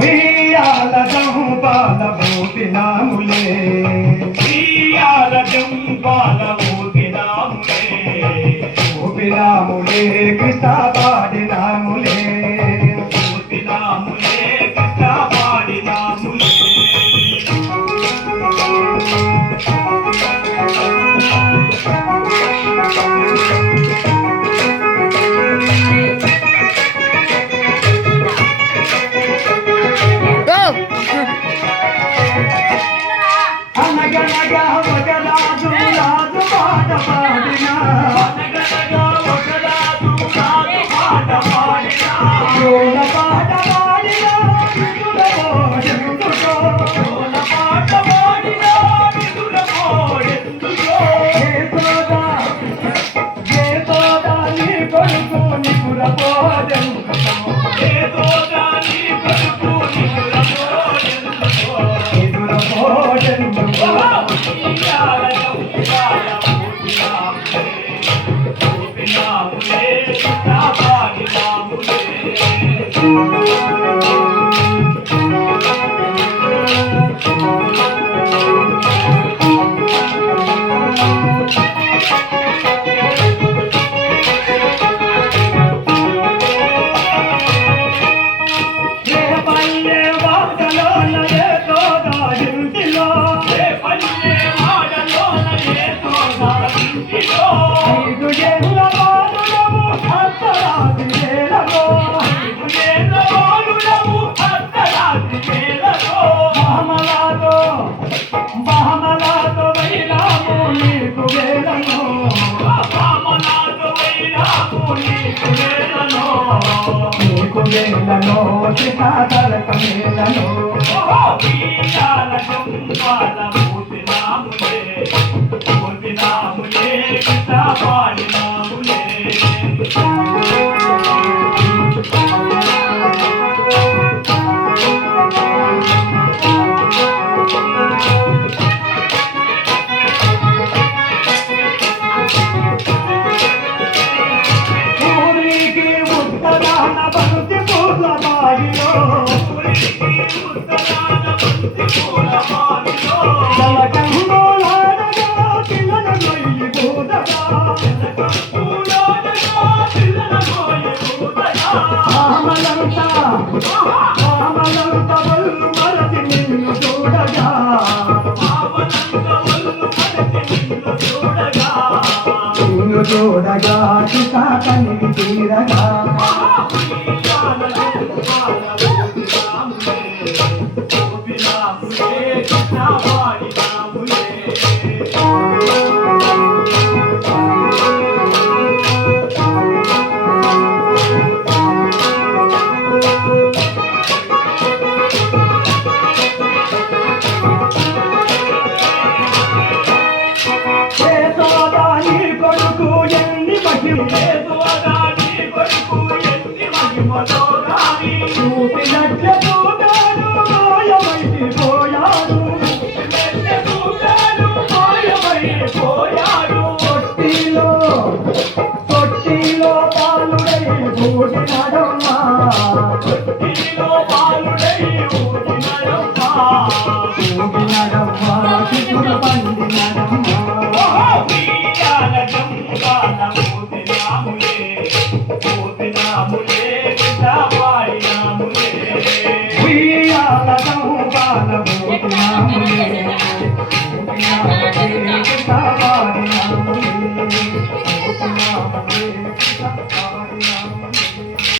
ఉయ్యాలజం బాలబోతినాములే ఉయ్యాలజం బాలబోతినాములే ఊపినాములే కృష్ణ పాడినాములే ఊపినాములే కృష్ణ పాడినాములే అనగనగా ఒక రాజు రాజు పాట పాడినా అనగనగా ఒక రాజు రాజు పాట పాడినా జోల పాట పాడినా నిదురమో ఎందుకో జోల పాట పాడినా నిదురమో ఎందుకో ఏ సోదా నీ కొడుకు నిదురపోదెందుకో ఏ సోదా నీ కొడుకు నిదురపోదెందుకో నిదురపోదెందుకో మేలను సితాదరక మేలను ఉయ్యాలజం బాలబోతినాములే బోతినాములే కృష్ణ పాడినాములే చూడగా కనికి తీరగా Thank you.